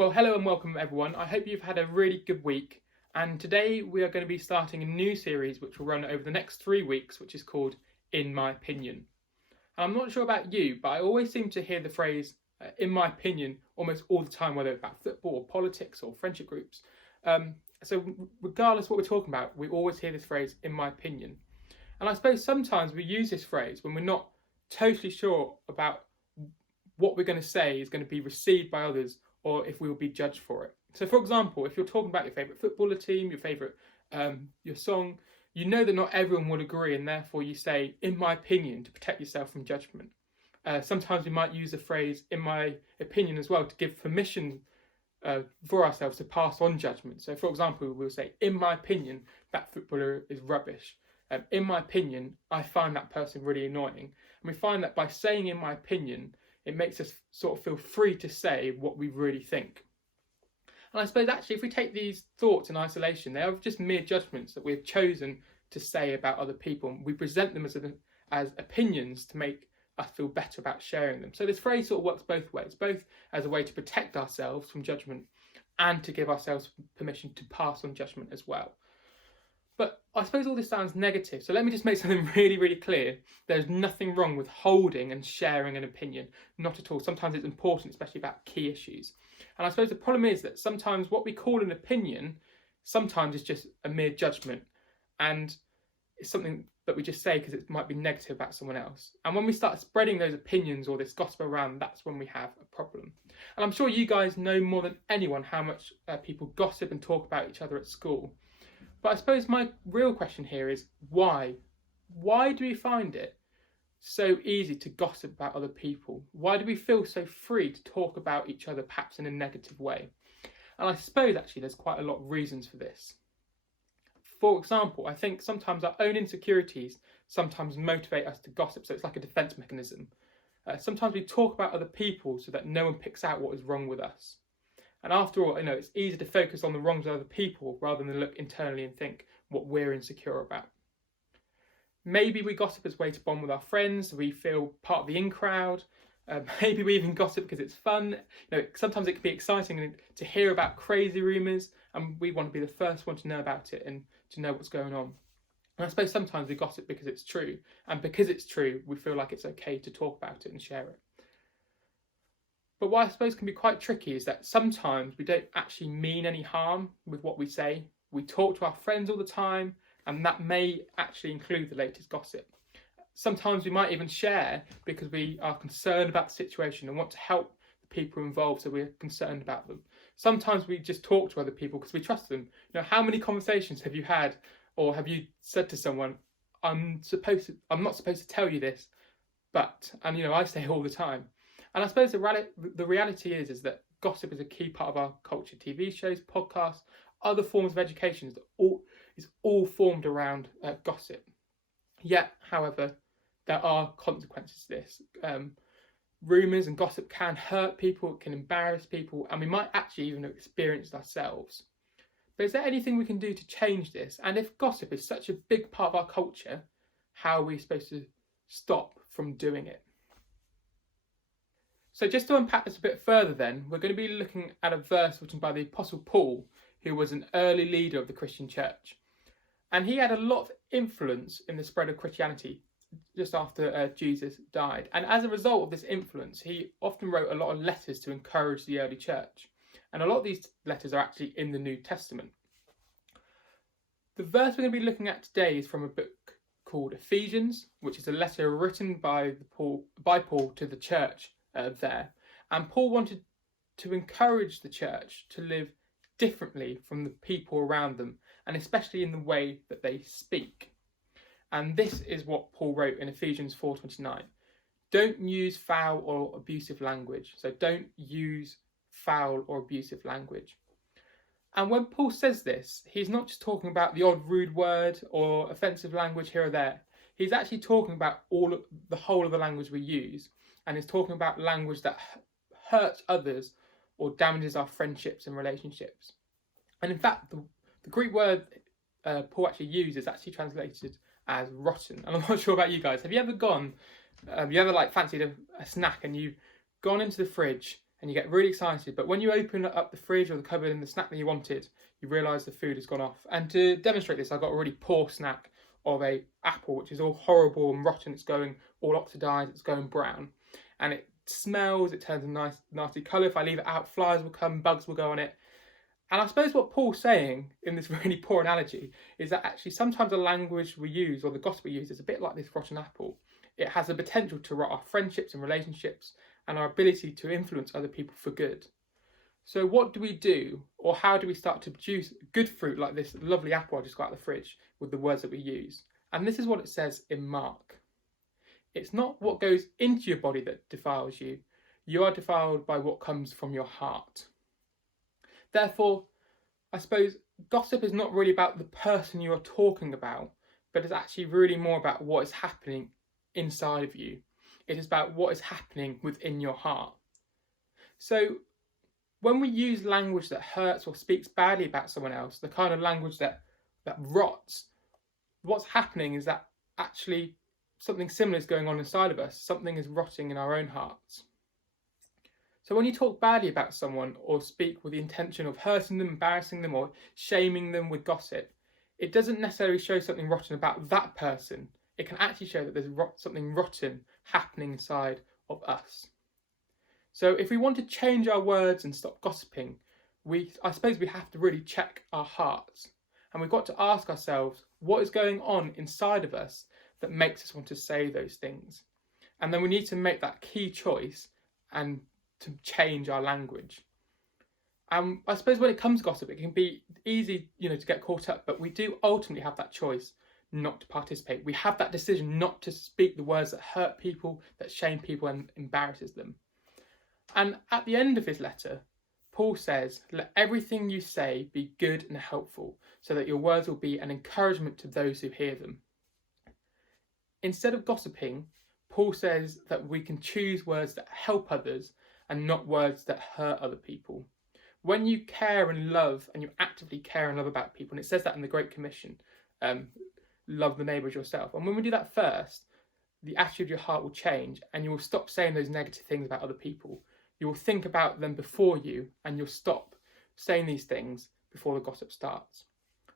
Well, hello and welcome everyone. I hope you've had a really good week. And today we are going to be starting a new series which will run over the next 3 weeks, which is called In My Opinion. And I'm not sure about you, but I always seem to hear the phrase in my opinion almost all the time, whether it's about football or politics or friendship groups. So regardless of what we're talking about, we always hear this phrase in my opinion. And I suppose sometimes we use this phrase when we're not totally sure about what we're going to say is going to be received by others or if we will be judged for it. So, for example, if you're talking about your favourite footballer team, your favourite, your song, you know that not everyone will agree, and therefore you say, in my opinion, to protect yourself from judgment. Sometimes we might use the phrase, in my opinion, as well, to give permission for ourselves to pass on judgment. So, for example, we'll say, in my opinion, that footballer is rubbish. In my opinion, I find that person really annoying. And we find that by saying, in my opinion, it makes us sort of feel free to say what we really think. And I suppose actually if we take these thoughts in isolation, they are just mere judgments that we've chosen to say about other people. We present them as opinions to make us feel better about sharing them. So this phrase sort of works both ways, both as a way to protect ourselves from judgment and to give ourselves permission to pass on judgment as well. But I suppose all this sounds negative, so let me just make something really, really clear. There's nothing wrong with holding and sharing an opinion, not at all. Sometimes it's important, especially about key issues. And I suppose the problem is that sometimes what we call an opinion sometimes is just a mere judgment, and it's something that we just say because it might be negative about someone else. And when we start spreading those opinions or this gossip around, that's when we have a problem. And I'm sure you guys know more than anyone how much people gossip and talk about each other at school. But I suppose my real question here is why? Why do we find it so easy to gossip about other people? Why do we feel so free to talk about each other, perhaps in a negative way? And I suppose actually there's quite a lot of reasons for this. For example, I think sometimes our own insecurities sometimes motivate us to gossip, so it's like a defence mechanism. Sometimes we talk about other people so that no one picks out what is wrong with us. And after all, it's easy to focus on the wrongs of other people rather than look internally and think what we're insecure about. Maybe we gossip as a way to bond with our friends, so we feel part of the in crowd. Maybe we even gossip because it's fun. Sometimes it can be exciting to hear about crazy rumours, and we want to be the first one to know about it and to know what's going on. And I suppose sometimes we gossip because it's true, and because it's true, we feel like it's okay to talk about it and share it. But what I suppose can be quite tricky is that sometimes we don't actually mean any harm with what we say. We talk to our friends all the time, and that may actually include the latest gossip. Sometimes we might even share because we are concerned about the situation and want to help the people involved, so we're concerned about them. Sometimes we just talk to other people because we trust them. How many conversations have you had, or have you said to someone, I'm not supposed to tell you this, but, and I say it all the time. And I suppose the reality is that gossip is a key part of our culture. TV shows, podcasts, other forms of education is all formed around gossip. Yet, however, there are consequences to this. Rumours and gossip can hurt people, it can embarrass people, and we might actually even experience it ourselves. But is there anything we can do to change this? And if gossip is such a big part of our culture, how are we supposed to stop from doing it? So just to unpack this a bit further then, we're going to be looking at a verse written by the Apostle Paul, who was an early leader of the Christian church. And he had a lot of influence in the spread of Christianity just after Jesus died. And as a result of this influence, he often wrote a lot of letters to encourage the early church. And a lot of these letters are actually in the New Testament. The verse we're going to be looking at today is from a book called Ephesians, which is a letter written by Paul to the church there. And Paul wanted to encourage the church to live differently from the people around them, and especially in the way that they speak. And this is what Paul wrote in Ephesians 4:29. Don't use foul or abusive language. So don't use foul or abusive language. And when Paul says this, he's not just talking about the odd rude word or offensive language here or there. He's actually talking about the whole of the language we use, and he's talking about language that hurts others or damages our friendships and relationships. And in fact, the Greek word Paul actually used is actually translated as rotten. And I'm not sure about you guys. Have you ever fancied a snack and you've gone into the fridge and you get really excited. But when you open up the fridge or the cupboard and the snack that you wanted, you realise the food has gone off. And to demonstrate this, I got a really poor snack of a apple, which is all horrible and rotten. It's going all oxidised, it's going brown, and it smells, it turns a nice nasty colour. If I leave it out, flies will come, bugs will go on it. And I suppose what Paul's saying in this really poor analogy is that actually sometimes the language we use or the gossip we use is a bit like this rotten apple. It has the potential to rot our friendships and relationships and our ability to influence other people for good. So what do we do, or how do we start to produce good fruit like this lovely apple I just got out of the fridge with the words that we use? And this is what it says in Mark. It's not what goes into your body that defiles you. You are defiled by what comes from your heart. Therefore, I suppose gossip is not really about the person you are talking about, but it's actually really more about what is happening inside of you. It is about what is happening within your heart. So when we use language that hurts or speaks badly about someone else, the kind of language that rots, what's happening is that actually something similar is going on inside of us. Something is rotting in our own hearts. So when you talk badly about someone or speak with the intention of hurting them, embarrassing them, or shaming them with gossip, it doesn't necessarily show something rotten about that person. It can actually show that there's something rotten happening inside of us. So if we want to change our words and stop gossiping, I suppose we have to really check our hearts. And we've got to ask ourselves, what is going on inside of us that makes us want to say those things? And then we need to make that key choice and to change our language. I suppose when it comes to gossip, it can be easy, to get caught up, but we do ultimately have that choice not to participate. We have that decision not to speak the words that hurt people, that shame people and embarrasses them. And at the end of his letter, Paul says, let everything you say be good and helpful, so that your words will be an encouragement to those who hear them. Instead of gossiping, Paul says that we can choose words that help others and not words that hurt other people. When you care and love, and you actively care and love about people, and it says that in the Great Commission, love the neighbour as yourself. And when we do that first, the attitude of your heart will change, and you will stop saying those negative things about other people. You will think about them before you, and you'll stop saying these things before the gossip starts.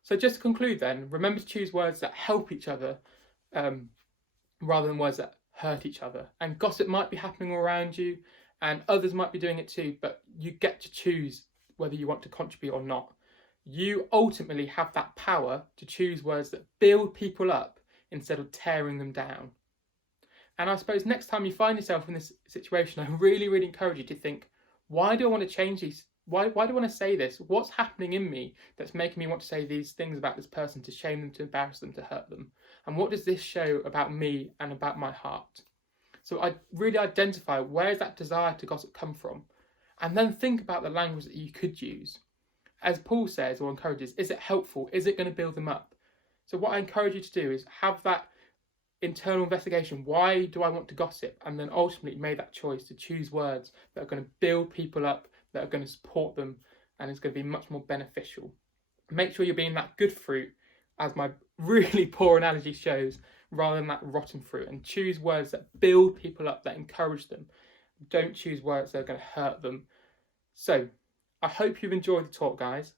So just to conclude then, remember to choose words that help each other rather than words that hurt each other. And gossip might be happening all around you, and others might be doing it too, but you get to choose whether you want to contribute or not. You ultimately have that power to choose words that build people up instead of tearing them down. And I suppose next time you find yourself in this situation, I really, really encourage you to think, why do I want to change these? Why do I want to say this? What's happening in me that's making me want to say these things about this person, to shame them, to embarrass them, to hurt them? And what does this show about me and about my heart? So I really identify, where does that desire to gossip come from? And then think about the language that you could use. As Paul says or encourages, is it helpful? Is it going to build them up? So what I encourage you to do is have that internal investigation. Why do I want to gossip? And then ultimately make that choice to choose words that are going to build people up, that are going to support them, and it's going to be much more beneficial. Make sure you're being that good fruit, as my really poor analogy shows, rather than that rotten fruit, and choose words that build people up, that encourage them. Don't choose words that are going to hurt them. So I hope you've enjoyed the talk, guys,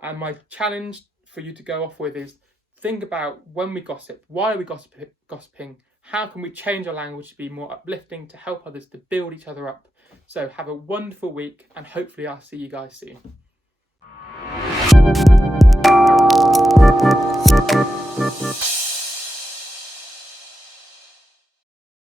and my challenge for you to go off with is, think about when we gossip, why are we gossiping, how can we change our language to be more uplifting, to help others, to build each other up. So have a wonderful week, and hopefully I'll see you guys soon.